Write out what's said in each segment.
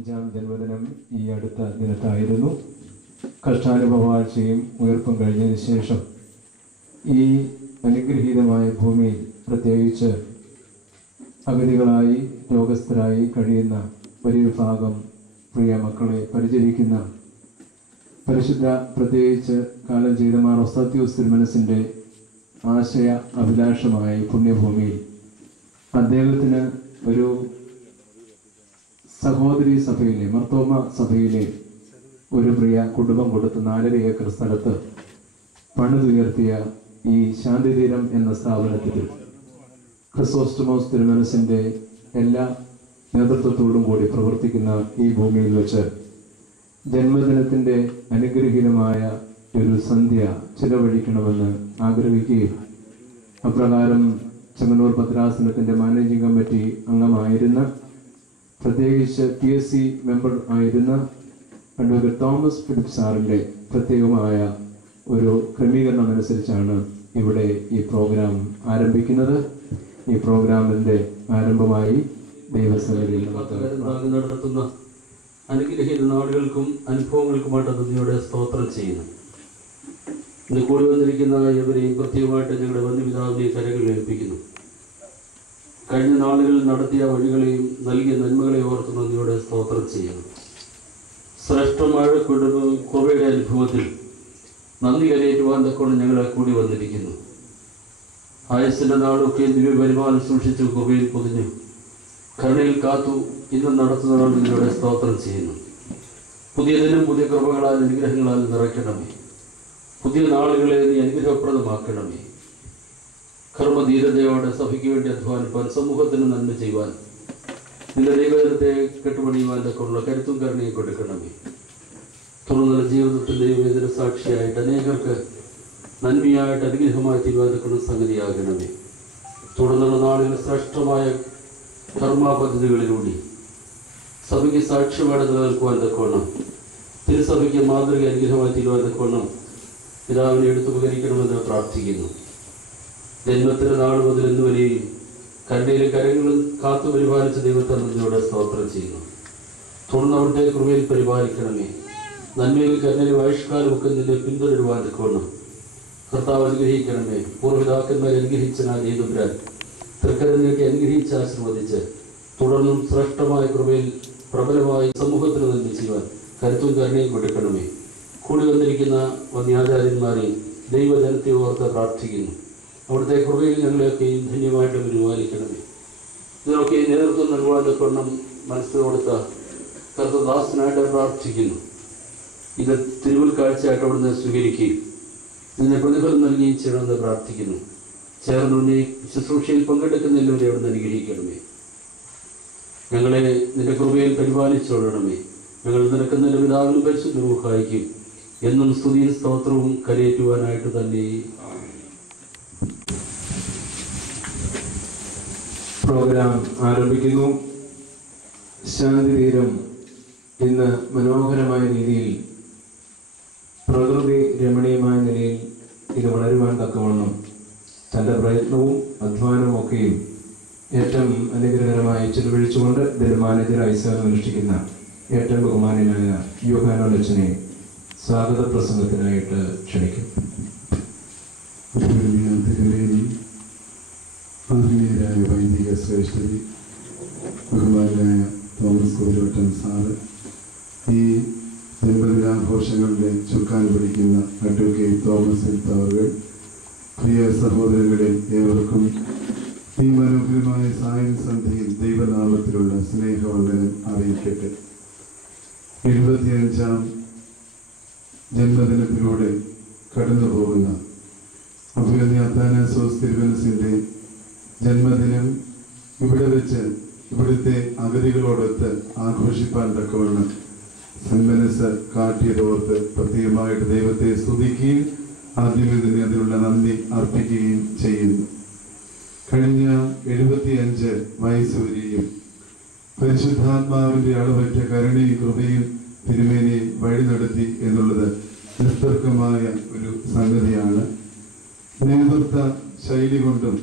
5ാം ജന്മദിനം ഈ അടുത്ത ദിനത്തായിരുന്നു. കഷ്ടാനുഭവാഴ്ചയും ഉയർപ്പും കഴിഞ്ഞതിന് ശേഷം ഈ അനുഗ്രഹീതമായ ഭൂമിയിൽ പ്രത്യേകിച്ച് അഗതികളായി രോഗസ്ഥരായി കഴിയുന്ന വലിയൊരു ഭാഗം പ്രിയ മക്കളെ പരിചരിക്കുന്ന പരിശുദ്ധ പ്രത്യേകിച്ച് കാലം ചെയ്ത മാർ ഒസ്താത്യോസ് തിരുമനസിൻ്റെ ആശയ അഭിലാഷമായ പുണ്യഭൂമിയിൽ അദ്ദേഹത്തിന് ഒരു സഹോദരി സഭയിലെ മർത്തോമ സഭയിലെ ഒരു പ്രിയ കുടുംബം കൊടുത്ത് 4.5 ഏക്കർ സ്ഥലത്ത് പണിതുയർത്തിയ ഈ ശാന്തിതീരം എന്ന സ്ഥാപനത്തിൽ ക്രിസോസ്റ്റമോസ് തിരുമനസിൻ്റെ എല്ലാ നേതൃത്വത്തോടും കൂടി പ്രവർത്തിക്കുന്ന ഈ ഭൂമിയിൽ വെച്ച് ജന്മദിനത്തിൻ്റെ അനുഗ്രഹീതമായ ഒരു സന്ധ്യ ചിലവഴിക്കണമെന്ന് ആഗ്രഹിക്കുകയും അപ്രകാരം ചെങ്ങന്നൂർ ഭദ്രാസനത്തിൻ്റെ മാനേജിംഗ് കമ്മിറ്റി അംഗമായിരുന്ന പ്രത്യേകിച്ച് PSC മെമ്പർ ആയിരുന്ന അഡ്വക്കേറ്റ് തോമസ് ഫിലിപ്പ് സാറിൻ്റെ പ്രത്യേകമായ ഒരു ക്രമീകരണം അനുസരിച്ചാണ് ഇവിടെ ഈ പ്രോഗ്രാം ആരംഭിക്കുന്നത്. ഈ പ്രോഗ്രാമിൻ്റെ ആരംഭമായി ദൈവസന്നിധിയിൽ നടത്തുന്ന അനുഗ്രഹീത നാടുകൾക്കും അനുഭവങ്ങൾക്കുമായിട്ട് നന്ദിയോടെ സ്തോത്രം ചെയ്യുന്നു. ഇന്ന് കൂടി വന്നിരിക്കുന്ന ഇവരെയും പ്രത്യേകമായിട്ട് ഞങ്ങളുടെ വന്യപിതാവിനെയും കരങ്ങളിൽ ഏൽപ്പിക്കുന്നു. കഴിഞ്ഞ നാളുകളിൽ നടത്തിയ വഴികളെയും നൽകിയ നന്മകളെയും ഓർത്ത് നന്ദിയോടെ സ്തോത്രം ചെയ്യുന്നു. ശ്രേഷ്ഠമായ കൃപയുടെ അനുഭവത്തിൽ നന്ദി കരയേറ്റുവാൻ തക്കൊണ്ട് ഞങ്ങളെ കൂടി വന്നിരിക്കുന്നു. ആയുസ്സിൻ്റെ നാളൊക്കെ ദിവ്യ പരിപാലനം സൂക്ഷിച്ചു കൃപയിൽ പൊതിഞ്ഞു കരുണയിൽ കാത്തു ഇന്നും നടത്തുന്ന നിങ്ങളുടെ സ്തോത്രം ചെയ്യുന്നു. പുതിയ ദിനം പുതിയ കൃപകളാൽ അനുഗ്രഹങ്ങളാൽ നിറയ്ക്കണമേ. പുതിയ നാളുകളെ നീ അനുഗ്രഹപ്രദമാക്കണമേ. കർമ്മധീരതയോടെ സഭയ്ക്ക് വേണ്ടി അധ്വാനിപ്പാൻ സമൂഹത്തിന് നന്മ ചെയ്യുവാൻ നിന്റെ ദൈവജനത്തെ കെട്ടുപണിയുവാൻ തക്കുള്ള കരുത്തും കരുണയും കൊടുക്കണമേ. തുടർന്നുള്ള ജീവിതത്തിൽ ദൈവവേദന സാക്ഷിയായിട്ട് അനേകർക്ക് നന്മയായിട്ട് അനുഗ്രഹമായി തീരുവാൻ തക്കുന്ന സംഗതിയാകണമേ. തുടർന്നുള്ള നാളുകൾ ശ്രേഷ്ഠമായ കർമ്മ പദ്ധതികളിലൂടെ സഭയ്ക്ക് സാക്ഷ്യമായിട്ട് നിലനിൽക്കുവാൻ തക്കോണം തിരുസഭയ്ക്ക് മാതൃക അനുഗ്രഹമായി തീരുവാൻ തക്കോണം പിതാവിനെ എടുത്തുപകരിക്കണമെന്ന് പ്രാർത്ഥിക്കുന്നു. ജന്മത്തിന് നാൾ മുതൽ ഇന്ന് വരെയും കരുണയിലെ കരങ്ങളിൽ കാത്തു പരിപാലിച്ച ദൈവത്തെ നന്ദിയോടെ സ്തോത്രം ചെയ്യുന്നു. തുടർന്ന് അവിടുത്തെ കൃപയിൽ പരിപാലിക്കണമേ. നന്മയിൽ കരുണയിൽ ആയുഷ്കാലമൊക്കെ നിന്നെ പിന്തുടരുവാൻ തക്കോണം കർത്താവ് അനുഗ്രഹിക്കണമേ. പൂർവ്വപിതാക്കന്മാരെ അനുഗ്രഹിച്ചനാൽ ഏതുപുരാൻ തൃക്കരനിലേക്ക് അനുഗ്രഹിച്ച് ആശീർവദിച്ച് തുടർന്നും ശ്രേഷ്ഠമായ കൃപയിൽ പ്രബലമായി സമൂഹത്തിന് നന്മ ചെയ്യുവാൻ കരുത്തും കരുണയും കൊടുക്കണമേ. കൂടി വന്നിരിക്കുന്ന വന്യാചാര്യന്മാരെയും ദൈവജനത്തെ ഓർത്ത് പ്രാർത്ഥിക്കുന്നു. അവിടുത്തെ കൃപയിൽ ഞങ്ങളെയൊക്കെയും ധന്യമായിട്ട് പരിപാലിക്കണമേ. ഇതിനൊക്കെ നേതൃത്വം നൽകുവാൻ തക്കവണ്ണം മനസ്സ് കൊടുത്ത കർത്തദാസനായിട്ട് പ്രാർത്ഥിക്കുന്നു. ഇത് തിരുവൽ കാഴ്ചയായിട്ട് അവിടുന്ന് സ്വീകരിക്കുകയും ഇതിനെ പ്രതിഫലം നൽകുകയും ചെയ്യണമെന്ന് പ്രാർത്ഥിക്കുന്നു. ചേർന്ന് നീ ശുശ്രൂഷയിൽ പങ്കെടുക്കുന്നില്ലവരെ അവിടുന്ന് അനുഗ്രഹിക്കണമേ. ഞങ്ങളെ നിന്റെ കൃപയിൽ പരിപാലിച്ചോളണമേ. ഞങ്ങൾ നിനക്ക് നിന്റെ പിതാവിനും പരിശുദ്ധ റൂഹായിക്കും എന്നും സ്തുതിയും സ്തോത്രവും കരയേറ്റുവാനായിട്ട് തന്നെ. പ്രോഗ്രാം ആരംഭിക്കുന്നു. ശാന്തിതീരം ഇന്ന് മനോഹരമായ രീതിയിൽ പ്രകൃതി രമണീയമായ നിലയിൽ ഇത് വളരുവാൻ തക്കവണ്ണം തൻ്റെ പ്രയത്നവും അധ്വാനവും ഒക്കെയും ഏറ്റവും അനുഗ്രഹകരമായി ചെലവഴിച്ചുകൊണ്ട് ഇതിൽ മാനേജറായി സേവനമനുഷ്ഠിക്കുന്ന ഏറ്റവും ബഹുമാന്യനായ യോഹാനോൻ അച്ഛനെ സ്വാഗത പ്രസംഗത്തിനായിട്ട് ക്ഷണിക്കും. ആത്മീയരായ വൈദിക ശ്രേഷ്ഠരി, ബഹുമാനായ തോമസ് കുതിരോട്ടൻ സാറ്, ഈ ജന്മദിനാഘോഷങ്ങളുടെ ചുക്കാൻ പിടിക്കുന്ന അഡ്വക്കേറ്റ് തോമസ് ഫിലിപ്പ് അവർ, പ്രിയ സഹോദരങ്ങളെ ഏവർക്കും ഈ മനോഹരമായ സായം സന്ധ്യയിൽ ദൈവനാമത്തിലുള്ള സ്നേഹവന്ദനം അറിയിക്കട്ടെ. 75ാം ജന്മദിനത്തിലൂടെ കടന്നു പോകുന്ന അഭിവന്യ അത്താനാസോസ് തിരുമനസിൻ്റെ ജന്മദിനം ഇവിടെ വെച്ച് ഇവിടുത്തെ അഗതികളോടൊത്ത് ആഘോഷിപ്പാൻ തക്കവണ്ണം സന്മനസ് കാട്ടിയതോർത്ത് പ്രത്യേകമായിട്ട് ദൈവത്തെ സ്തുതിക്കുകയും ആദ്യമേ തന്നെ അതിനുള്ള നന്ദി അർപ്പിക്കുകയും ചെയ്യുന്നു. കഴിഞ്ഞ 75 വയസ്സുവരെയും പരിശുദ്ധാത്മാവിന്റെ അളവറ്റ കരുണയും കൃപയും തിരുമേനി വഴി നടത്തി എന്നുള്ളത് നിസ്തർക്കമായ ഒരു സംഗതിയാണ്. നേതൃത്വ ശൈലി കൊണ്ടും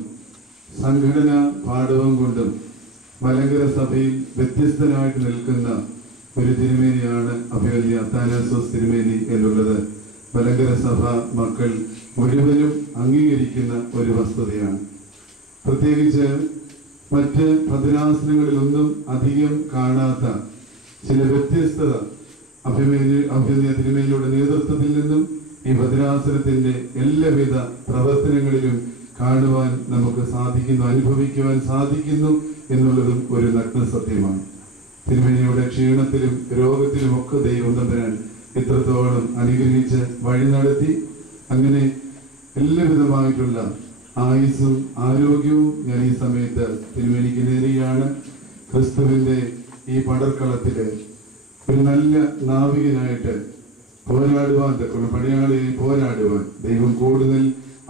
സംഘടനാ പാഠവും കൊണ്ടും മലങ്കര സഭയിൽ വ്യത്യസ്തനായിട്ട് നിൽക്കുന്ന ഒരു തിരുമേനിയാണ് അഭിവല്യ അത്താനാസോസ് തിരുമേനി എന്നുള്ളത് മലങ്കര സഭ മക്കൾ മുഴുവനും അംഗീകരിക്കുന്ന ഒരു വസ്തുതയാണ്. പ്രത്യേകിച്ച് മറ്റ് ഭദ്രാസനങ്ങളിലൊന്നും അധികം കാണാത്ത ചില വ്യത്യസ്തത അഭിവല്യ തിരുമേനിയുടെ നേതൃത്വത്തിൽ നിന്നും ഈ ഭദ്രാസനത്തിന്റെ എല്ലാവിധ പ്രവർത്തനങ്ങളിലും കാണുവാൻ നമുക്ക് സാധിക്കുന്നു, അനുഭവിക്കുവാൻ സാധിക്കുന്നു എന്നുള്ളതും ഒരു നഗ്ന സത്യമാണ്. തിരുമേനിയുടെ ക്ഷീണത്തിലും രോഗത്തിലും ഒക്കെ ദൈവം തമ്പുരാൻ ഇത്രത്തോളം അനുഗ്രഹിച്ച് വഴി നടത്തി. അങ്ങനെ എല്ലാവിധമായിട്ടുള്ള ആയുസ്സും ആരോഗ്യവും ഞാൻ ഈ സമയത്ത് തിരുമേനിക്ക് നേരുകയാണ്. ക്രിസ്തുവിന്റെ ഈ പടർക്കളത്തില് ഒരു നല്ല നാവികനായിട്ട് പോരാടുവാൻ പടയാളിയെ പോരാടുവാൻ ദൈവം കൂടുതൽ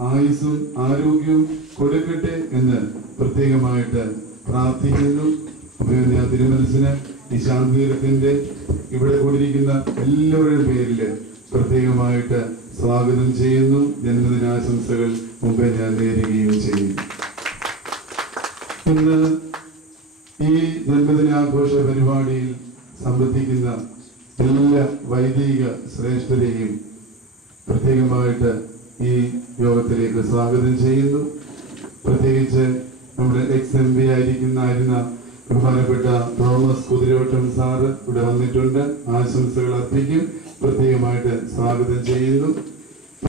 ആയുസ്സും ആരോഗ്യവും കൊടുക്കട്ടെ എന്ന് പ്രത്യേകമായിട്ട് പ്രാർത്ഥിക്കുന്നു. അഭിവന്യ തിരുമനസിന് ഈ ശാന്തിതീരത്തിന്റെ ഇവിടെ കൂടിയിരിക്കുന്ന എല്ലാവരുടെയും പേരില് പ്രത്യേകമായിട്ട് സ്വാഗതം ചെയ്യുന്നു. ജന്മദിനാശംസകൾ മുമ്പേ ഞാൻ നേരുകയും ചെയ്യുന്നു. ഇന്ന് ഈ ജന്മദിനാഘോഷ പരിപാടിയിൽ സംബന്ധിക്കുന്ന എല്ലാ വൈദിക ശ്രേഷ്ഠരെയും പ്രത്യേകമായിട്ട് ഈ യോഗത്തിലേക്ക് സ്വാഗതം ചെയ്യുന്നു. പ്രത്യേകിച്ച് നമ്മുടെ ex-MP ആയിരുന്ന ബഹുമാനപ്പെട്ട തോമസ് കുതിരവട്ടം സാറ് ഇവിടെ വന്നിട്ടുണ്ട്. ആശംസകൾ അർപ്പിക്കും. പ്രത്യേകമായിട്ട് സ്വാഗതം ചെയ്യുന്നു.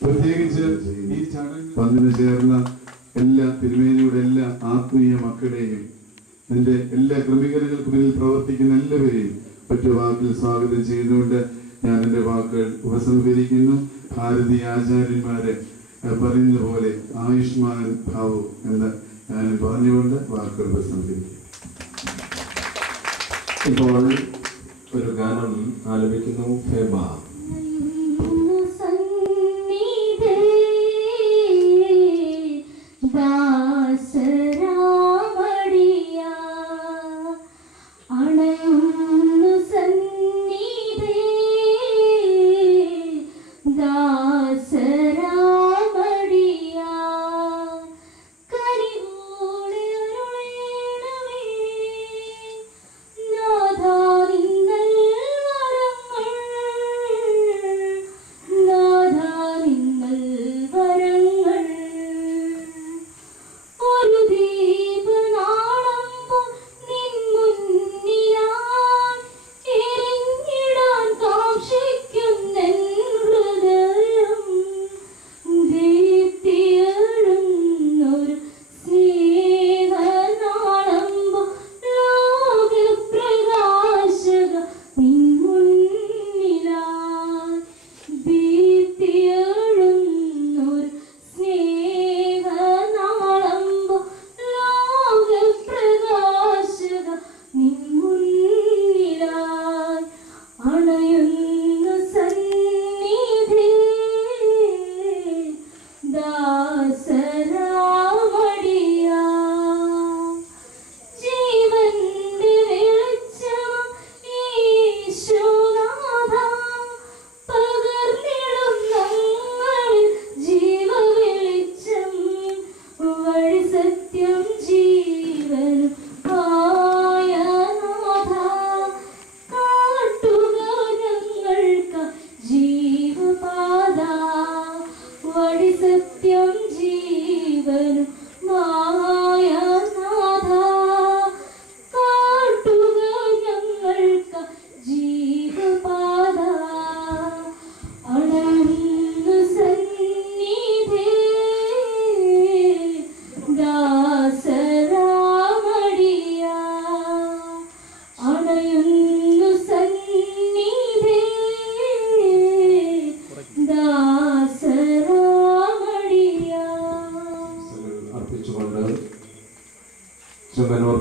പ്രത്യേകിച്ച് ഈ ചടങ്ങ് വന്നിന് ചേർന്ന എല്ലാ തിരുമേനിയുടെ എല്ലാ ആത്മീയ മക്കളെയും ഇതിന്റെ എല്ലാ ക്രമീകരണങ്ങൾക്ക് പിന്നിൽ പ്രവർത്തിക്കുന്ന എല്ലാവരെയും ഒറ്റ വാക്കിൽ സ്വാഗതം ചെയ്യുന്നുകൊണ്ട് ഞാൻ എൻ്റെ വാക്കുകൾ ഉപസംഹരിക്കുന്നു. ഭാരതീയ ആചാര്യന്മാരെ പറയുന്നത് പോലെ ആയുഷ്മാൻ ഭാവു എന്ന് ഞാൻ പറഞ്ഞുകൊണ്ട് വാക്കുകൾ ഉപസംഹരിക്കും. ഇപ്പോൾ ഒരു ഗാനം ആലപിക്കുന്നു ഫേബ.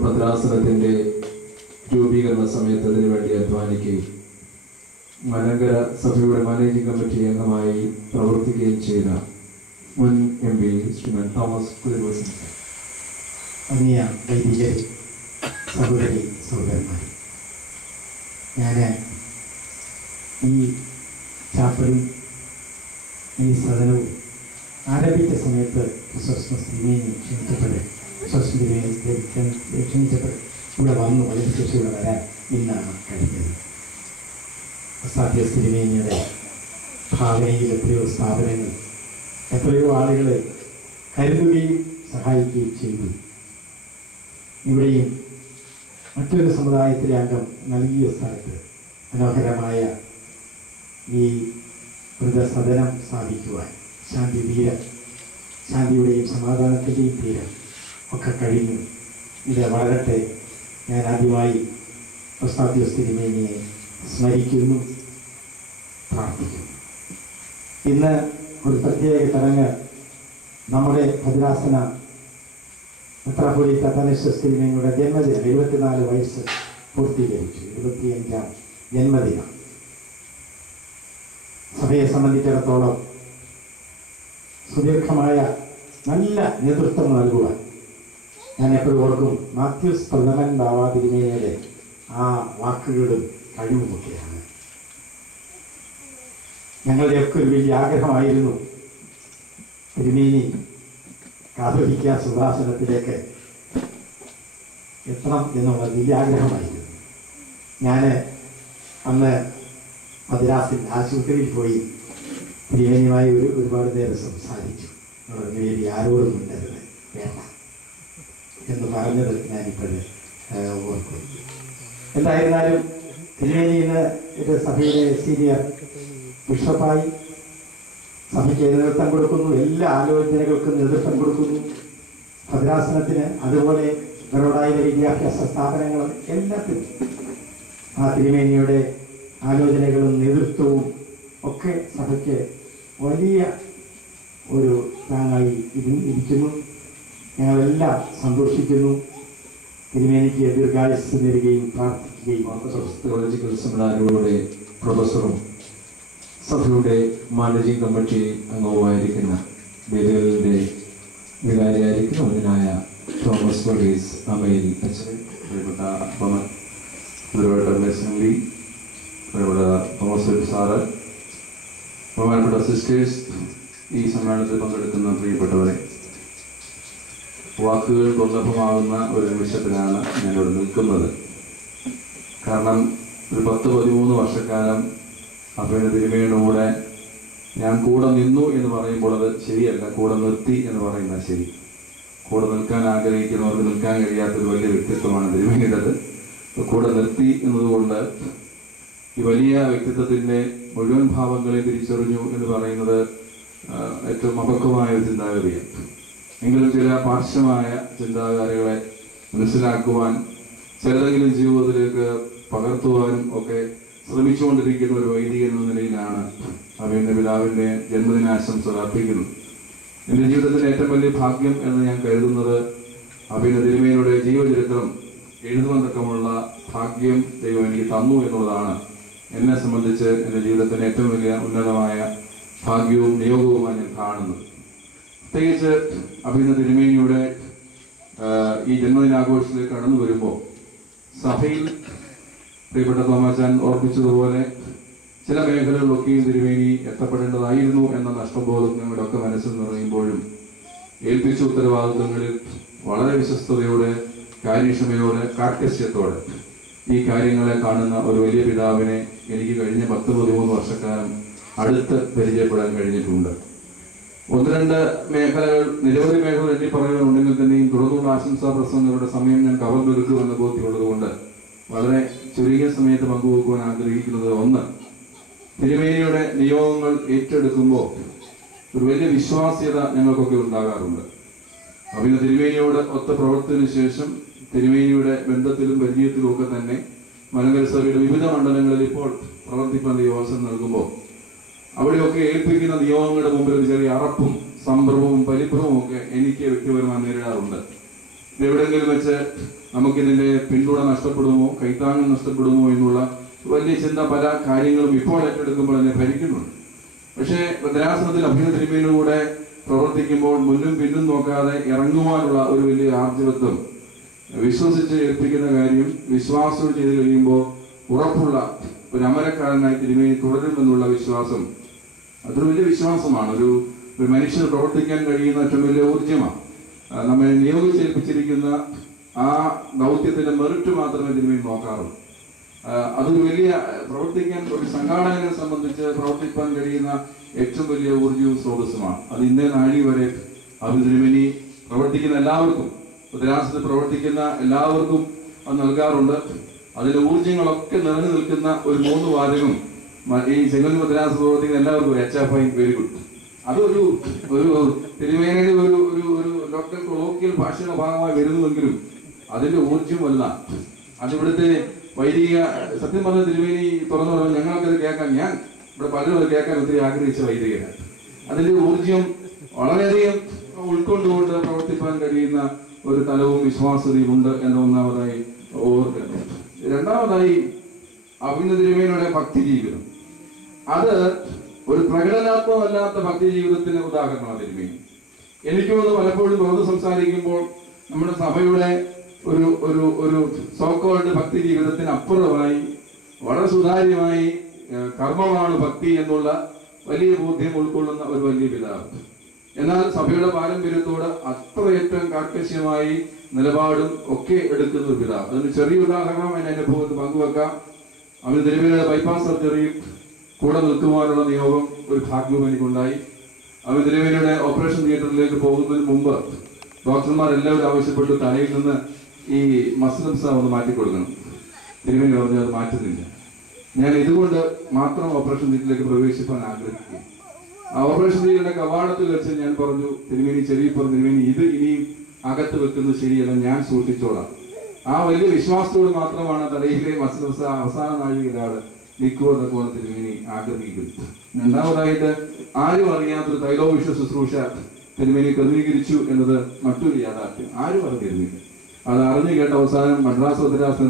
ഭദ്രാസനത്തിന്റെ രൂപീകരണ സമയത്ത് അതിനു വേണ്ടി അധ്വാനിക്കുകയും മലങ്കര സഭയുടെ മാനേജിംഗ് കമ്മിറ്റി അംഗമായി പ്രവർത്തിക്കുകയും ചെയ്ത മുൻ MP ശ്രീമാൻ തോമസ് കുതിരവട്ടം. അനിയ വൈദികർ, സഹോദരി സഹോദരന്മാർ, ഞാൻ ഈ ചാപ്പലും ഈ സദനവും ആരംഭിച്ച സമയത്ത് ക്ഷണിച്ചപ്പോൾ ഇവിടെ വന്നു വളരെ ശേഷിയോടെ വരാൻ ഇന്നാണ് കഴിഞ്ഞത്. അസാധ്യസ് തിരുമേനിയുടെ ഭാവനയിൽ എത്രയോ സ്ഥാപനങ്ങൾ, എത്രയോ ആളുകളെ കരുതുകയും സഹായിക്കുകയും ചെയ്തു. ഇവിടെയും മറ്റൊരു സമുദായത്തിലെ അംഗം നൽകിയ സ്ഥലത്ത് മനോഹരമായ ഈ വൃദ്ധസദനം സ്ഥാപിക്കുവാൻ ശാന്തിയുടെയും സമാധാനത്തിൻ്റെയും തീരം ഒക്കെ കഴിഞ്ഞു. ഇത് വളരട്ടെ. ഞാൻ ആദ്യമായി പ്രസാദ്യോസ് തിരുമേനിയെ സ്മരിക്കുന്നു, പ്രാർത്ഥിക്കുന്നു. ഇന്ന് ഒരു പ്രത്യേക ചടങ്ങ് നമ്മുടെ ഭദ്രാസന മെത്രാപ്പൊലീത്ത അത്തനേഷ്യസ് തിരുമേനിയുടെ ജന്മദിനം, 74 വയസ്സ് പൂർത്തീകരിച്ചു. 25ാം ജന്മദിനം. സഭയെ സംബന്ധിച്ചിടത്തോളം സുദീർഘമായ നല്ല നേതൃത്വം നൽകുവാൻ ഞാൻ എപ്പോഴും ഓർക്കും മാത്യൂസ് പ്രഥമൻ ബാവ തിരുമേനിയുടെ ആ വാക്കുകളും കഴിവുമൊക്കെയാണ്. ഞങ്ങളുടെയൊക്കെ ഒരു വലിയ ആഗ്രഹമായിരുന്നു തിരുമേനി കാതോലിക്ക സുഭാസനത്തിലേക്ക് എത്തണം എന്നുള്ള വലിയ ആഗ്രഹമായിരുന്നു. ഞാൻ അന്ന് മദ്രാസിൽ ആശുപത്രിയിൽ പോയി തിരുമേനിയുമായി ഒരുപാട് നേരം സംസാരിച്ചു. തിരുമേനി ആരോടും മിണ്ടരുത്, വേണ്ട എന്ന് പറഞ്ഞത് ഞാനിപ്പോഴും ഓർക്കും. എന്തായിരുന്നാലും തിരുമേനി ഇന്ന് ഒരു സഭയുടെ സീനിയർ ബിഷപ്പായി സഭയ്ക്ക് നേതൃത്വം കൊടുക്കുന്നു, എല്ലാ ആലോചനകൾക്കും നേതൃത്വം കൊടുക്കുന്നു. ഭദ്രാസനത്തിന് അതുപോലെ ബറോഡയിലെ വിദ്യാഭ്യാസ സ്ഥാപനങ്ങളും എല്ലാത്തിനും ആ തിരുമേനിയുടെ ആലോചനകളും നേതൃത്വവും ഒക്കെ സഭയ്ക്ക് വലിയ ഒരു താങ്ങായി ഇരിക്കുന്നു. ഞങ്ങളെല്ലാം സന്തോഷിക്കുന്നു. തിരുമേനിക്ക് ദീർഘായുസ്സ് നേരുകയും പ്രാർത്ഥിക്കുകയും. ഓർത്തഡോക്സ് തിയോളജിക്കൽ സെമിനാരിയുടെ പ്രൊഫസറും സഭയുടെ മാനേജിംഗ് കമ്മിറ്റി അംഗവുമായിരിക്കുന്ന വേദികളുടെ വികാരിയായിരിക്കുന്ന ഒന്നിനായ തോമസ് വർഗീസ് അമയിൽ അച്ഛൻ, പ്രിയപ്പെട്ട പമൻ, അസംബ്ലി, പ്രിയപ്പെട്ട തോമസ് സാറ്, ബഹുമാനപ്പെട്ട സിസ്റ്റേഴ്സ്, ഈ സമ്മേളനത്തിൽ പങ്കെടുക്കുന്ന പ്രിയപ്പെട്ടവരെ, വാക്കുകൾ ദുർലഭമാകുന്ന ഒരു നിമിഷത്തിലാണ് ഞാനിവിടെ നിൽക്കുന്നത്. കാരണം ഒരു 10-13 വർഷക്കാലം അപ്പയുടെ തിരുമേനിയുടെ കൂടെ ഞാൻ കൂടെ നിന്നു എന്ന് പറയുമ്പോൾ അത് ശരിയല്ല, കൂടെ നിർത്തി എന്ന് പറയുന്നത് ശരി. കൂടെ നിൽക്കാൻ ആഗ്രഹിക്കുന്നവർക്ക് നിൽക്കാൻ കഴിയാത്തൊരു വലിയ വ്യക്തിത്വമാണ് തിരുമേനിയുടേത്. കൂടെ നിർത്തി എന്നതുകൊണ്ട് ഈ വലിയ വ്യക്തിത്വത്തിന്റെ മുഴുവൻ ഭാവങ്ങളെ തിരിച്ചറിഞ്ഞു എന്ന് പറയുന്നത് ഏറ്റവും അപക്വമായ ഒരു ചിന്താഗതിയാണ്. എങ്കിലും ചില പാർശ്വമായ ചിന്താഗതികളെ മനസ്സിലാക്കുവാൻ, ചിലതെങ്കിലും ജീവിതത്തിലേക്ക് പകർത്തുവാനും ഒക്കെ ശ്രമിച്ചുകൊണ്ടിരിക്കുന്ന ഒരു വൈദികൻ എന്ന നിലയിലാണ് അഭിനന്ദ പിതാവിന്റെ ജന്മദിനാശംസകൾ അർപ്പിക്കുന്നത്. എൻ്റെ ജീവിതത്തിലെ ഏറ്റവും വലിയ ഭാഗ്യം എന്ന് ഞാൻ കരുതുന്നത് അഭിനന്ദ തിരുമേനിയുടെ ജീവചരിത്രം എഴുതുവാൻ തക്കമുള്ള ഭാഗ്യം ദൈവം എനിക്ക് തന്നു എന്നുള്ളതാണ് എന്നെ സംബന്ധിച്ച് എൻ്റെ ജീവിതത്തിലെ ഏറ്റവും വലിയ ഉന്നതമായ ഭാഗ്യവും നിയോഗവുമായി ഞാൻ കാണുന്നത്. പ്രത്യേകിച്ച് അഭിനന്ദ തിരുമേനിയുടെ ഈ ജന്മദിനാഘോഷത്തിലേക്ക് കടന്നു വരുമ്പോൾ സഭയിൽ പ്രിയപ്പെട്ട തോമാച്ചാൻ ഓർപ്പിച്ചതുപോലെ ചില മേഖലകളിലൊക്കെയും തിരുമേനി എത്തപ്പെടേണ്ടതായിരുന്നു എന്ന നഷ്ടബോധം ഞങ്ങളുടെ ഒക്കെ മനസ്സിൽ നിറയുമ്പോഴും ഏൽപ്പിച്ച ഉത്തരവാദിത്വങ്ങളിൽ വളരെ വിശ്വസ്തയോടെ, കാര്യക്ഷമയോടെ, കാർക്കശ്യത്തോടെ ഈ കാര്യങ്ങളെ കാണുന്ന ഒരു വലിയ പിതാവിനെ എനിക്ക് കഴിഞ്ഞ 10-13 വർഷക്കാലം അടുത്ത് പരിചയപ്പെടാൻ കഴിഞ്ഞിട്ടുണ്ട്. 1-2 മേഖലകൾ, നിരവധി മേഖലകൾ എണ്ണി പറയുന്നുണ്ടെങ്കിൽ തന്നെയും തുടർന്നുള്ള ആശംസാ പ്രസംഗങ്ങളുടെ സമയം ഞാൻ കവർന്നെടുക്കുമെന്ന ബോധ്യമുള്ളത് കൊണ്ട് വളരെ ചുരുങ്ങിയ സമയത്ത് പങ്കുവെക്കുവാൻ ആഗ്രഹിക്കുന്നത്, ഒന്ന്, തിരുമേനിയുടെ നിയോഗങ്ങൾ ഏറ്റെടുക്കുമ്പോൾ ഒരു വലിയ വിശ്വാസ്യത ഞങ്ങൾക്കൊക്കെ ഉണ്ടാകാറുണ്ട്. പിന്നെ തിരുമേനിയോട് ഒത്ത പ്രവർത്തനത്തിന് ശേഷം തിരുമേനിയുടെ ബന്ധത്തിലും പരിചയത്തിലും ഒക്കെ തന്നെ മലങ്കര സഭയുടെ വിവിധ മണ്ഡലങ്ങളിൽ ഇപ്പോൾ പ്രവർത്തിപ്പാൻ അവസരം നൽകുമ്പോൾ അവിടെയൊക്കെ ഏൽപ്പിക്കുന്ന നിയോഗങ്ങളുടെ മുമ്പിൽ ഒരു ചെറിയ അറപ്പും സംഭ്രമവും പരിഭ്രമവും ഒക്കെ എനിക്ക് വ്യക്തിപരമായി നേരിടാറുണ്ട്. എവിടെയെങ്കിലും വെച്ച് നമുക്കിതിന്റെ പിന്തുണ നഷ്ടപ്പെടുമോ, കൈത്താങ്ങം നഷ്ടപ്പെടുമോ എന്നുള്ള വലിയ ചിന്ത പല കാര്യങ്ങളും ഇപ്പോൾ ഏറ്റെടുക്കുമ്പോൾ എന്നെ ഭരിക്കുന്നുണ്ട്. പക്ഷേ ഭദ്രാസനത്തിൽ അഭിനന്ദ തിരുമേനിയുടെ പ്രവർത്തിക്കുമ്പോൾ മുന്നും പിന്നും നോക്കാതെ ഇറങ്ങുവാനുള്ള ഒരു വലിയ ആർജവത്വം, വിശ്വസിച്ച് ഏൽപ്പിക്കുന്ന കാര്യം വിശ്വാസം ചെയ്ത് കഴിയുമ്പോൾ ഉറപ്പുള്ള ഒരു അമരക്കാരനായി തിരുമേനി തുടരുമെന്നുള്ള വിശ്വാസം, അതൊരു വലിയ വിശ്വാസമാണ്. ഒരു മനുഷ്യന് പ്രവർത്തിക്കാൻ കഴിയുന്ന ഏറ്റവും വലിയ ഊർജ്ജമാണ്. നമ്മെ നിയോഗിച്ചേൽപ്പിച്ചിരിക്കുന്ന ആ ദൗത്യത്തിന്റെ മെറിറ്റ് മാത്രമേ തിരുമേനി നോക്കാറുള്ളൂ. അതൊരു വലിയ പ്രവർത്തിക്കാൻ ഒരു സംഘാടകനെ സംബന്ധിച്ച് പ്രവർത്തിക്കാൻ കഴിയുന്ന ഏറ്റവും വലിയ ഊർജ്ജവും സ്രോതസ്സുമാണ്. അത് ഇന്നേ നാഴി വരെ തിരുമേനി പ്രവർത്തിക്കുന്ന എല്ലാവർക്കും, ഭദ്രാസനത്തിൽ പ്രവർത്തിക്കുന്ന എല്ലാവർക്കും അത് നൽകാറുണ്ട്. അതിലെ ഊർജ്ജങ്ങളൊക്കെ നിറഞ്ഞു നിൽക്കുന്ന ഒരു 3 വാചകം ഈ ചെങ്ങന്നൂർ ഭദ്രാസന പ്രവർത്തിക്കുന്ന എല്ലാവർക്കും വെരി ഗുഡ്. അതൊരു തിരുമേനയുടെ ഒരു ലോക്കൽ കൊളോക്കിയൽ ഭാഷയുടെ ഭാഗമായി വരുന്നുവെങ്കിലും അതിന്റെ ഊർജ്ജം വല്ല അതിവിടുത്തെ വൈദിക സത്യം പറഞ്ഞ തിരുമേനി തുറന്നു പറഞ്ഞാൽ ഞങ്ങൾക്കത് കേൾക്കാൻ, ഞാൻ ഇവിടെ പലരും അത് കേൾക്കാൻ ഒത്തിരി ആഗ്രഹിച്ച വൈദികരാണ്. അതിന്റെ ഊർജ്ജം വളരെയധികം ഉൾക്കൊണ്ടുകൊണ്ട് പ്രവർത്തിക്കാൻ കഴിയുന്ന ഒരു തലവും വിശ്വാസതയും ഉണ്ട് എന്ന ഒന്നാമതായി ഓർക്കുന്നു. രണ്ടാമതായി അഭിനന്ദ തിരുമേനിയുടെ ഭക്തി ജീവിതം, അത് ഒരു പ്രകടനാത്മകമല്ലാത്ത ഭക്തി ജീവിതത്തിന് ഉദാഹരണമാണ് തിരുമേനി. എനിക്ക് തോന്നുന്നു പലപ്പോഴും തുറന്ന് സംസാരിക്കുമ്പോൾ നമ്മുടെ സഭയുടെ ഒരു സോക്കോൾഡ് ഭക്തി ജീവിതത്തിന് അപ്പുറമായി വളരെ സുതാര്യമായി കർമ്മമാണ് ഭക്തി എന്നുള്ള വലിയ ബോധ്യം ഉൾക്കൊള്ളുന്ന ഒരു വലിയ പിതാവ്. എന്നാൽ സഭയുടെ പാരമ്പര്യത്തോട് അത്രയേറ്റം കാർക്കശ്യമായി നിലപാടും ഒക്കെ എടുക്കുന്ന ഒരു പിതാവ്. അതിന് ചെറിയ ഉദാഹരണം എന്റെ അനുഭവത്തിൽ പങ്കുവെക്കാം. അവന് തിരുമേനിയുടെ ബൈപ്പാസ് സർജറിയിൽ കൂടെ നിൽക്കുവാനുള്ള നിയോഗം ഒരു ഭാഗ്യവും എനിക്കുണ്ടായി. അവൻ തിരുമേനിയുടെ ഓപ്പറേഷൻ തിയേറ്ററിലേക്ക് പോകുന്നതിന് മുമ്പ് ഡോക്ടർമാരെല്ലാവരും ആവശ്യപ്പെട്ടു തലയിൽ നിന്ന് ഈ മസിൽസ് ഒന്ന് മാറ്റിക്കൊടുക്കണം. തിരുമേനി പറഞ്ഞു അത് മാറ്റുന്നില്ല. ഞാൻ ഇതുകൊണ്ട് മാത്രം ഓപ്പറേഷൻ തിയേറ്ററിലേക്ക് പ്രവേശിപ്പാൻ ആഗ്രഹിക്കുന്നു. ആ ഓപ്പറേഷൻ തിയേറ്ററിന്റെ കവാടത്തിൽ വെച്ച് ഞാൻ പറഞ്ഞു, തിരുമേനി ചെറിയ പറഞ്ഞു, തിരുമേനി ഇത് ഇനിയും അകത്ത് വെക്കുന്നത് ശരിയല്ല, ഞാൻ സൂക്ഷിച്ചോളാം. ആ വലിയ വിശ്വാസത്തോട് മാത്രമാണ് തലയിലെ മസിൽസ് അവസാന നാഴികയിലാണ് നിൽക്കുമെന്നൊക്കെ തിരുമേനി ആഗ്രഹിക്കുന്നു. രണ്ടാമതായിട്ട് ആരും അറിയാത്തൊരു തൈലോവിഷ ശുശ്രൂഷ തിരുമേനി ക്രമീകരിച്ചു എന്നത് മറ്റൊരു യാഥാർത്ഥ്യം. ആരും അറിഞ്ഞിരുന്നില്ല. അത് അറിഞ്ഞു കേട്ട അവസാനം മദ്രാസ് ഭദ്രാസന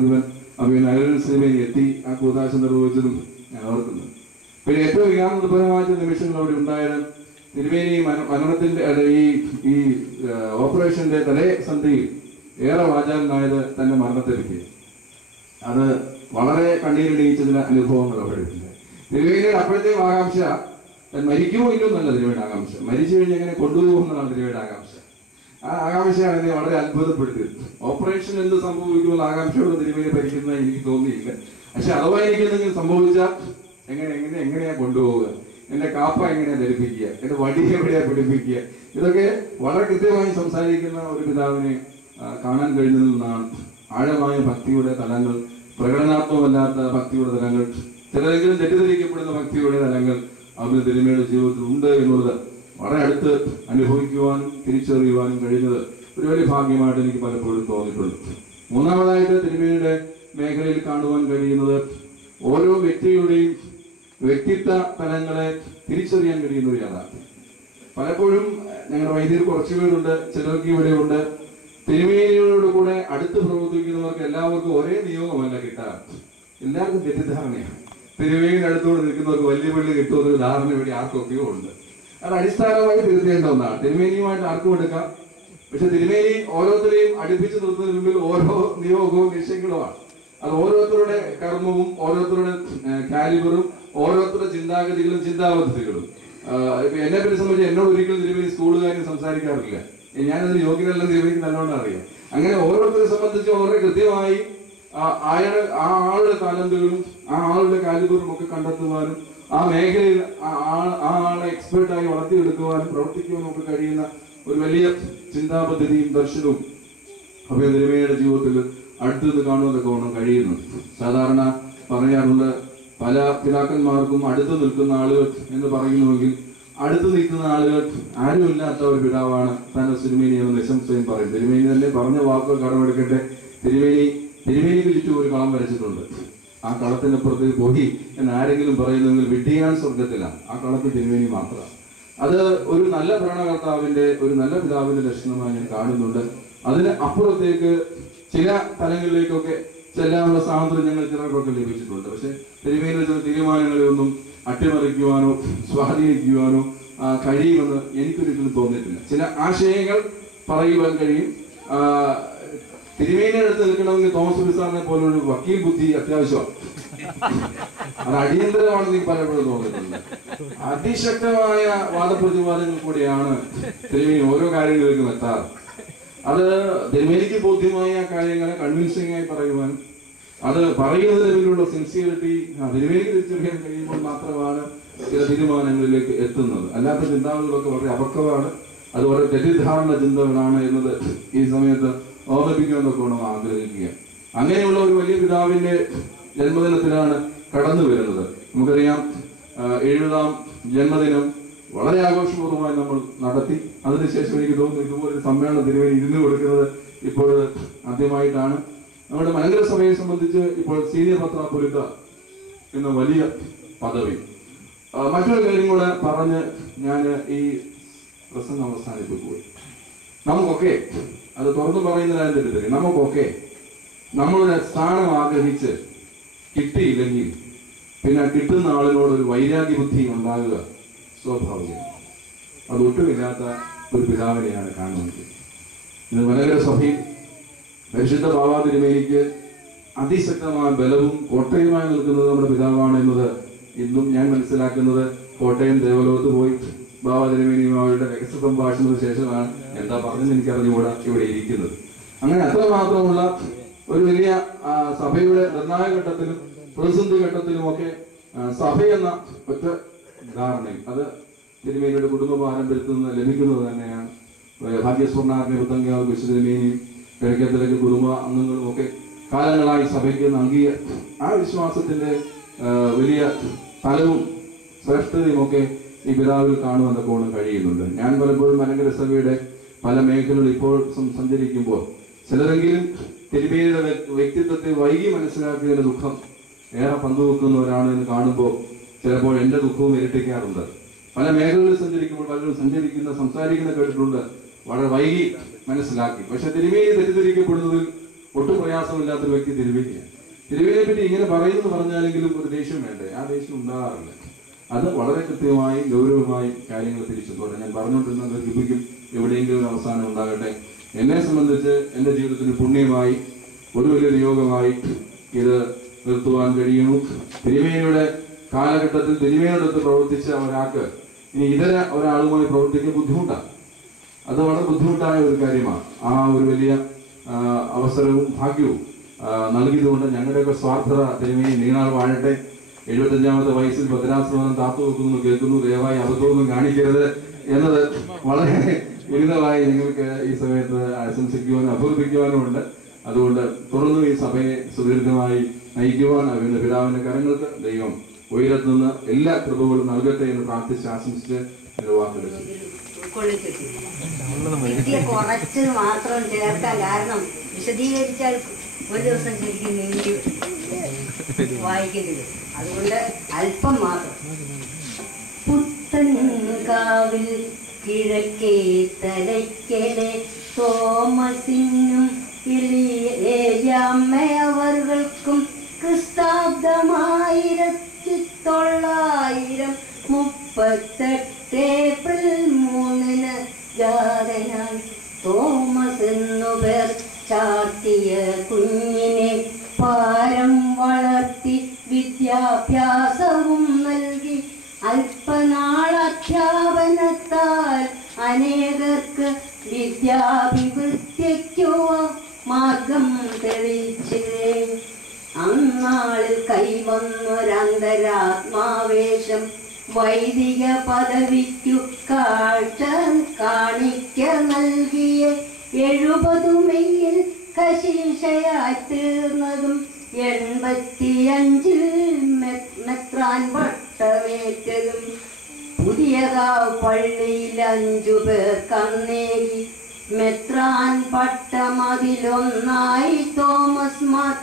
തിരുമേനി എത്തി ആ കൂതാശ നിർവഹിച്ചതും ഞാൻ ഓർക്കുന്നു. പിന്നെ ഏറ്റവും വികാരനിർഭരമായ നിമിഷങ്ങൾ അവിടെ ഉണ്ടായത് തിരുമേനി മരണത്തിന്റെ ഈ ഓപ്പറേഷന്റെ തലേ സന്ധ്യയിൽ ഏറെ വാചാലനായത് തന്റെ മരണത്തെപ്പറ്റി. അത് വളരെ കണ്ണീരിടിയിച്ച ചില അനുഭവങ്ങൾ അവിടെ ഉണ്ട്. തിരുവേദിയുടെ അപ്പോഴത്തെയും ആകാംക്ഷ മരിക്കുമോ ഇല്ലോ എന്നല്ല തിരുവേദിയുടെ ആകാംക്ഷ, മരിച്ചു കഴിഞ്ഞ് എങ്ങനെ കൊണ്ടുപോകുന്നതാണ് തിരുവേദിയുടെ ആകാംക്ഷ. ആ ആകാംക്ഷയാണ് എന്നെ വളരെ അത്ഭുതപ്പെടുത്തിയത്. ഓപ്പറേഷൻ എന്ത് സംഭവിക്കുമെന്ന ആകാംക്ഷയോട് തിരുവേദി ഭരിക്കുന്നത് എനിക്ക് തോന്നിയില്ല. പക്ഷെ അഥവാ എനിക്ക് എന്തെങ്കിലും സംഭവിച്ചാൽ എങ്ങനെയാ കൊണ്ടുപോവുക, എന്റെ കാപ്പ എങ്ങനെയാ ധരിപ്പിക്കുക, എന്റെ വടി എവിടെയാ പിടിപ്പിക്കുക, ഇതൊക്കെ വളരെ കൃത്യമായി സംസാരിക്കുന്ന ഒരു പിതാവിനെ കാണാൻ കഴിഞ്ഞതിൽ നിന്നാണ് ആഴമായ ഭക്തിയുടെ തലങ്ങൾ, പ്രകടനാത്മകമല്ലാത്ത ഭക്തിയുടെ തലങ്ങൾ, ചിലരെങ്കിലും തെറ്റിദ്ധരിക്കപ്പെടുന്ന ഭക്തിയുടെ തലങ്ങൾ അവന് തിരുമേനിയുടെ ജീവിതത്തിൽ ഉണ്ട് എന്നുള്ളത് വളരെ അടുത്ത് അനുഭവിക്കുവാനും തിരിച്ചറിയുവാനും കഴിയുന്നത് ഒരു വലിയ ഭാഗ്യമായിട്ട് എനിക്ക് പലപ്പോഴും തോന്നിയിട്ടുണ്ട്. മൂന്നാമതായിട്ട് തിരുമേനിയുടെ മേഖലയിൽ കാണുവാൻ കഴിയുന്നത് ഓരോ വ്യക്തിയുടെയും വ്യക്തിത്വ തലങ്ങളെ തിരിച്ചറിയാൻ കഴിയുന്ന ഒരു യാഥാർത്ഥ്യം. പലപ്പോഴും ഞങ്ങളുടെ വൈദ്യർ കുറച്ചുപേരുണ്ട്, ചിലർക്ക് ഇവിടെ ഉണ്ട്. തിരുമേനിയോട് കൂടെ അടുത്ത് പ്രവർത്തിക്കുന്നവർക്ക് എല്ലാവർക്കും ഒരേ നിയോഗമല്ല കിട്ടാറ്. എല്ലാവർക്കും തെറ്റിദ്ധാരണയാണ്. തിരുമേനിയുടെ അടുത്തോട് നിൽക്കുന്നവർക്ക് വലിയ പള്ളി കിട്ടുമെന്നൊരു ധാരണ ഇവിടെ ആർക്കൊക്കെയോ ഉണ്ട്. അത് അടിസ്ഥാനമായി തിരുത്തേണ്ട ഒന്നാണ്. തിരുമേനിയുമായിട്ട് ആർക്കും എടുക്കാം. പക്ഷെ തിരുമേനി ഓരോരുത്തരെയും അടുപ്പിച്ച് നിർത്തുന്നതിന് മുമ്പിൽ ഓരോ നിയോഗവും നിശ്ചയങ്ങളുമാണ്. അത് ഓരോരുത്തരുടെ കർമ്മവും ഓരോരുത്തരുടെ കാലിബറും ഓരോരുത്തരുടെ ചിന്താഗതികളും ചിന്താപദ്ധതികളും. ഇപ്പൊ എന്നെ പറ്റി സംബന്ധിച്ച് എന്നോട് ഒരിക്കലും തിരുമേനി സ്കൂളുകാരും സംസാരിക്കാറില്ല. ഞാനതിന് യോഗ്യനെല്ലാം തിരുമേനിക്ക് നല്ലോണം അറിയാം. അങ്ങനെ ഓരോരുത്തരെ സംബന്ധിച്ച് വളരെ കൃത്യമായി ആ ആളുടെ താലന്തുകളും ആ ആളുടെ കാലിബറും ഒക്കെ കണ്ടെത്തുവാനും ആ മേഖലയിൽ ആ ആളെ എക്സ്പെർട്ടായി വളർത്തിയെടുക്കുവാനും പ്രവർത്തിക്കുവാനും ഒക്കെ കഴിയുന്ന ഒരു വലിയ ചിന്താപദ്ധതിയും ദർശനവും അഭയ തിരുമേനിയുടെ ജീവിതത്തിൽ അടുത്തു നിന്ന് കാണുന്നതൊക്കെ ഓണം കഴിയുന്നു. സാധാരണ പറയാറുള്ള പല പിതാക്കന്മാർക്കും അടുത്ത് നിൽക്കുന്ന ആളുകൾ എന്ന് പറയുന്നുവെങ്കിൽ അടുത്ത് നിൽക്കുന്ന ആളുകൾ ആരുമില്ലാത്ത ഒരു പിതാവാണ് തന്നെ തിരുമേനി എന്ന് നിശംസയും പറയും. തിരുമേനി തന്നെ പറഞ്ഞ വാക്കുകൾ കടമെടുക്കട്ടെ. തിരുമേനിക്ക് ചുറ്റും ഒരു കളം വരച്ചിട്ടുണ്ട്. ആ കളത്തിനപ്പുറത്തേക്ക് പോയി എന്ന് ആരെങ്കിലും പറയുന്നെങ്കിൽ വിഡ്ഢിയാൻ സ്വർഗത്തിലാണ്. ആ കളത്തിൽ തിരുമേനി മാത്രമാണ്. അത് ഒരു നല്ല ഭരണകർത്താവിന്റെ ഒരു നല്ല പിതാവിന്റെ ലക്ഷണമായി ഞാൻ കാണുന്നുണ്ട്. അതിന് അപ്പുറത്തേക്ക് ചില തലങ്ങളിലേക്കൊക്കെ ചെല്ലാനുള്ള സ്വാതന്ത്ര്യം ഞങ്ങൾ ചിലർക്കൊക്കെ ലഭിച്ചിട്ടുണ്ട്. പക്ഷെ തിരുമേനിയുടെ ചില തീരുമാനങ്ങളെ ഒന്നും അട്ടിമറിക്കുവാനോ സ്വാധീനിക്കുവാനോ കഴിയുമെന്ന് എനിക്കൊരിക്കലും തോന്നിയിട്ടില്ല. ചില ആശയങ്ങൾ പറയുവാൻ കഴിയും. തിരുമേനിയുടെ അടുത്ത് നിൽക്കണമെങ്കിൽ തോമസ് ബിസാറിനെ പോലൊരു വക്കീൽ ബുദ്ധി അത്യാവശ്യമാണ്. അത് അടിയന്തരമാണെന്ന് എനിക്ക് പലപ്പോഴും തോന്നിയിട്ടുണ്ട്. അതിശക്തമായ വാദപ്രതിവാദങ്ങൾ കൂടിയാണ് തിരുമേനി ഓരോ കാര്യങ്ങളിലേക്കും എത്താറ്. അത് തിരുമേനിക്ക് ബോധ്യമായ കാര്യങ്ങളെ കൺവിൻസിംഗ് ആയി പറയുവാനും അത് പറയുന്നതിന് പിന്നിലുള്ള സിൻസിയറിറ്റി തിരുമേനിക്ക് തിരിച്ചറിയാൻ കഴിയുമ്പോൾ മാത്രമാണ് ചില തീരുമാനങ്ങളിലേക്ക് എത്തുന്നത്. അല്ലാത്ത ചിന്താഗതികളൊക്കെ വളരെ അപക്വമാണ്, അത് വളരെ തെറ്റിദ്ധാരണ ചിന്തകളാണ് എന്നത് ഈ സമയത്ത് ഓർമ്മിപ്പിക്കുമെന്നൊക്കെ വേണം ആഗ്രഹിക്കുക. അങ്ങനെയുള്ള ഒരു വലിയ പിതാവിന്റെ ജന്മദിനത്തിലാണ് കടന്നു വരുന്നത്. നമുക്കറിയാം 70ാം ജന്മദിനം വളരെ ആഘോഷപൂർവ്വമായി നമ്മൾ നടത്തി. അതിനുശേഷം എനിക്ക് തോന്നുന്നു ഇതുപോലൊരു സമ്മേളനം തിരുവേനി ഇരുന്ന് കൊടുക്കുന്നത് ഇപ്പോൾ ആദ്യമായിട്ടാണ്. നമ്മുടെ മലങ്കര സഭയെ സംബന്ധിച്ച് ഇപ്പോൾ സീനിയർ പത്രാപൊലിത്ത എന്ന വലിയ പദവി. മറ്റൊരു കാര്യം കൂടെ പറഞ്ഞ് ഞാൻ ഈ പ്രസംഗം അവസാനിപ്പിക്കുകയും, നമുക്കൊക്കെ അത് തുറന്നു പറയുന്നതിന് നമുക്കൊക്കെ നമ്മളൊരു സ്ഥാനം ആഗ്രഹിച്ച് കിട്ടിയില്ലെങ്കിൽ പിന്നെ കിട്ടുന്ന ആളിനോട് ഒരു വൈരാഗ്യ ബുദ്ധി ഉണ്ടാകുക സ്വാഭാവികമാണ്. അത് ഒട്ടുമില്ലാത്ത ഒരു പിതാവിനെയാണ് കാണുന്നത്. ഇത് മലങ്കര സഭയിൽ പരിശുദ്ധ ബാവാ തിരുമേനിക്ക് അതിശക്തമായ ബലവും കോട്ടയുമായി നിൽക്കുന്നത് നമ്മുടെ പിതാവാണ് എന്നത് ഇന്നും ഞാൻ മനസ്സിലാക്കുന്നത്. കോട്ടയം ദേവലോകത്ത് പോയി ബാവാ തിരുമേനിയുമായിട്ട് രഹസ്യ സംഭാഷണത്തിന് ശേഷമാണ് എന്താ പറഞ്ഞെന്ന് എനിക്കറിഞ്ഞുകൂടാ ഇവിടെ ഇരിക്കുന്നത്. അങ്ങനെ അത്രമാത്രമുള്ള ഒരു വലിയ സഭയുടെ നിർണായക ഘട്ടത്തിലും പ്രതിസന്ധി ഘട്ടത്തിലുമൊക്കെ സഭയെന്ന ഒറ്റ ധാരണയും അത് തിരുമേനിയുടെ കുടുംബ പാരമ്പര്യത്തിൽ നിന്ന് ലഭിക്കുന്നത് തന്നെയാണ്. ഭാഗ്യസ്വർണ്ണാറിനെ പുത്തങ്കാവ് വിശുദ്ധമേനിയും കിഴക്കേത്തിലേക്ക് കുടുംബ അംഗങ്ങളും ഒക്കെ കാലങ്ങളായി സഭയ്ക്ക് നൽകിയ ആ വിശ്വാസത്തിന്റെ വലിയ ഫലവും ശ്രേഷ്ഠതയും ഒക്കെ ഈ പിതാവിൽ കാണുമെന്നൊക്കെ കൊണ്ട് കഴിയുന്നുണ്ട്. ഞാൻ പലപ്പോഴും മലങ്കര സഭയുടെ പല മേഖലകളിൽ ഇപ്പോൾ സഞ്ചരിക്കുമ്പോൾ ചിലരെങ്കിലും തിരുമേനിയുടെ വ്യക്തിത്വത്തെ വൈകി മനസ്സിലാക്കിയതിന്റെ ദുഃഖം ഏറെ പങ്കുവെക്കുന്നവരാണ് എന്ന് കാണുമ്പോൾ ചിലപ്പോൾ എന്റെ ദുഃഖവും ഇരട്ടിക്കാറുണ്ട്. പല മേഖലകളിൽ സഞ്ചരിക്കുമ്പോൾ പലരും സംസാരിക്കുന്ന കേട്ടിട്ടുണ്ട് വളരെ വൈകി മനസ്സിലാക്കി. പക്ഷെ തിരുമേനി തെറ്റിദ്ധരിക്കപ്പെടുന്നതിൽ ഒട്ടും പ്രയാസമില്ലാത്തൊരു വ്യക്തി തിരുമേനിയാണ്. തിരുമേനിയെ പറ്റി ഇങ്ങനെ പറയുന്നത് പറഞ്ഞാലെങ്കിലും ഒരു ദേഷ്യം വേണ്ടേ? ആ ദേഷ്യം ഉണ്ടാകാറില്ല. അത് വളരെ കൃത്യമായി ഗൗരവമായി കാര്യങ്ങൾ തിരിച്ചെത്തോടെ ഞാൻ പറഞ്ഞുകൊണ്ടിരുന്നത് ലഭിക്കും. എവിടെയെങ്കിലും ഒരു അവസാനം ഉണ്ടാകട്ടെ. എന്നെ സംബന്ധിച്ച് എന്റെ ജീവിതത്തിന് പുണ്യമായി ഒരു വലിയൊരു യോഗമായി ഇത് നിർത്തുവാൻ കഴിയുന്നു. തിരുമേനിയുടെ കാലഘട്ടത്തിൽ തിരുമേനിയോടൊത്ത് പ്രവർത്തിച്ച ഒരാൾക്ക് ഇനി ഇതര ഒരാളുമായി പ്രവർത്തിക്കാൻ ബുദ്ധിമുട്ടാണ്. അത് വളരെ ബുദ്ധിമുട്ടായ ഒരു കാര്യമാണ്. ആ ഒരു വലിയ അവസരവും ഭാഗ്യവും നൽകിയതുകൊണ്ട് ഞങ്ങളുടെയൊക്കെ സ്വാർത്ഥത തിരുമേനി നീണാൾ വാഴട്ടെ. 75ാമത്തെ വയസ്സിൽ ഭദ്രാശ്രമം താത്തു വെക്കുന്നു കേൾക്കുന്നു, ദയവായി അബദ്ധമൊന്നും കാണിക്കരുത് എന്നത് വളരെ ഉന്നതമായി നിങ്ങൾക്ക് ഈ സമയത്ത് ആശംസിക്കുവാനും അഭ്യർത്ഥിക്കുവാനും ഉണ്ട്. അതുകൊണ്ട് തുടർന്നും ഈ സഭയെ സുദീർഘമായി നയിക്കുവാൻ അവരുടെ പിതാവിന്റെ കരങ്ങൾക്ക് ദൈവം ഉയരത്തുനിന്ന് എല്ലാ കൃപകളും നൽകട്ടെ എന്ന് പ്രാർത്ഥിച്ച് ആശംസിച്ച് എന്റെ വാക്കുകൾ കുറച്ച് മാത്രം ചേർക്കാൻ കാരണം വിശദീകരിച്ചാൽ ഒരു ദിവസം ശരിക്കും നീങ്ങി വായിക്കേണ്ടി വരും. അതുകൊണ്ട് അല്പം മാത്രം. പുത്തൻകാവിൽ കിഴക്കേ തലയ്ക്കലെ തോമസിനും അവർക്കും ക്രിസ്താബ്ദം 1938 ഏപ്രിൽ 3 ജാതനായി തോമസ് എന്നു പേർ ചാർത്തിയ കുഞ്ഞിനെ പാരം വളർത്തി വിദ്യാഭ്യാസവും നൽകി അല്പനാൾ അധ്യാപനത്താൽ അനേകർക്ക് വിദ്യാഭിവൃദ്ധിക്കു മാർഗം തെളിയിച്ചേ. അന്നാളിൽ കൈവന്നൊരന്തരാത്മാവേശം വൈദിക പദവിക്കു കാണിക്ക നൽകിയ 70 മെയ്യിൽ കശീശയായി തീർന്നതും 85-ൽ മെത്രാൻ വട്ടമേറ്റതും പുതിയകാവ് പള്ളിയിൽ 5 പേർ കന്നേകി മെത്രാൻ പട്ടമതിലൊന്നായി തോമസ് മാർ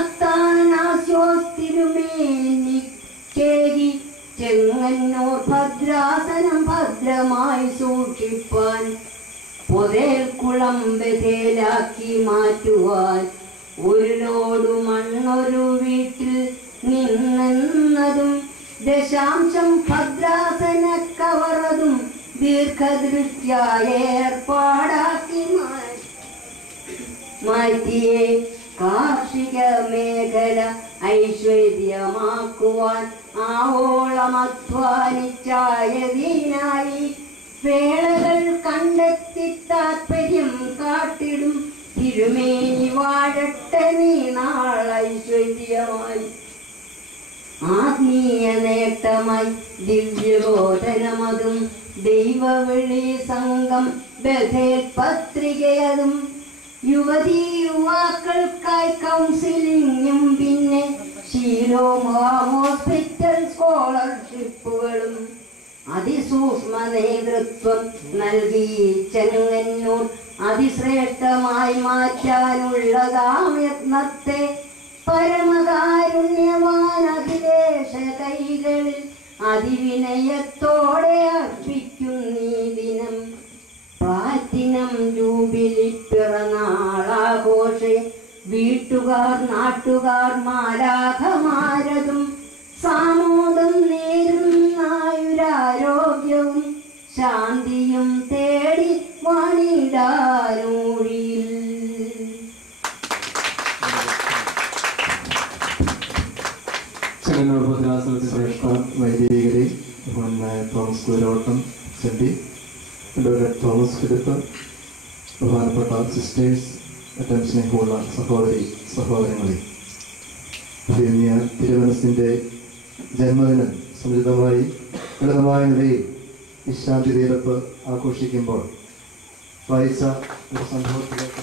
അത്താനാസ്യോസ് തിരുമേനിക്കേകി ചെങ്ങന്നൂർ ഭദ്രാസനം ഭദ്രമായി സൂക്ഷിപ്പാൻ പൊതേൽക്കുളം ബഥേലാക്കി മാറ്റുവാൻ ഒരു ലോഡ് മണ്ണൊരു വീട്ടിൽ നിന്നതും ദശാംശം ഭദ്രാസന കവറതും ദീർഘദൃഷ്ട്യായ ഏർപ്പാടാക്കി മാറ്റിയേ. കാർഷിക മേഖല ഐശ്വര്യമാക്കുവാൻ ആവോളം അധ്വാനിച്ചായതിനായി വേളകൾ കണ്ടെത്തി താത്പര്യം കാട്ടിടും തിരുമേനി വാഴട്ടെ നീ പിറന്നാൾ ഐശ്വര്യമായി ആത്മീയ നേട്ടമായി ദിവ്യബോധനമതും ദൈവവിളി സംഘം ബഥേൽ പത്രികയതും യുവതീ യുവാക്കൾക്കായി കൗൺസിലിങ്ങും പിന്നെ ഹോസ്പിറ്റൽ സ്കോളർഷിപ്പുകളും അതിസൂക്ഷ്മ നേതൃത്വം നൽകി ചെങ്ങന്നൂർ അതിശ്രേഷ്ഠമായി മാറ്റാനുള്ളതാം യത്നത്തെ പരമകാരുണ്യവാൻ അഖിലേശ കൈകളിൽ അതിവിനയത്തോടെ അർപ്പിക്കുന്നീ ദിനം പ്ലാറ്റിനം ജൂബിലി പിറന്നാളാഘോഷേ വീട്ടുകാർ നാട്ടുകാർ മാലാഖമാരതും സാമോദം നേരുന്നായുരാരോഗ്യവും ശാന്തിയും തേടി വാണിടാനൂഴിയിൽ. ചെങ്ങന്നൂർ ഭദ്രാസനത്തിൽ ശ്രേഷ്ഠ വൈദികരെ ബഹുമാനായ തോമസ് കുതിരോട്ടം ചെണ്ടി, തോമസ് ഫിലിപ്പ്, ബഹുമാനപ്പെട്ട സിസ്റ്റേഴ്സ്, ഏറ്റവും സ്നേഹമുള്ള സഹോദരി സഹോദരങ്ങളെ, തിരുമനസിൻ്റെ ജന്മദിനം സമുചിതമായി ലളിതമായ നിലയിൽ വിശ്രാന്തി തീരപ്പ് ആഘോഷിക്കുമ്പോൾ വായിച്ച ഒരു സംഭവത്തിലേക്ക്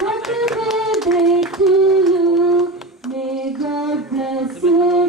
Happy birthday to you. May God bless you.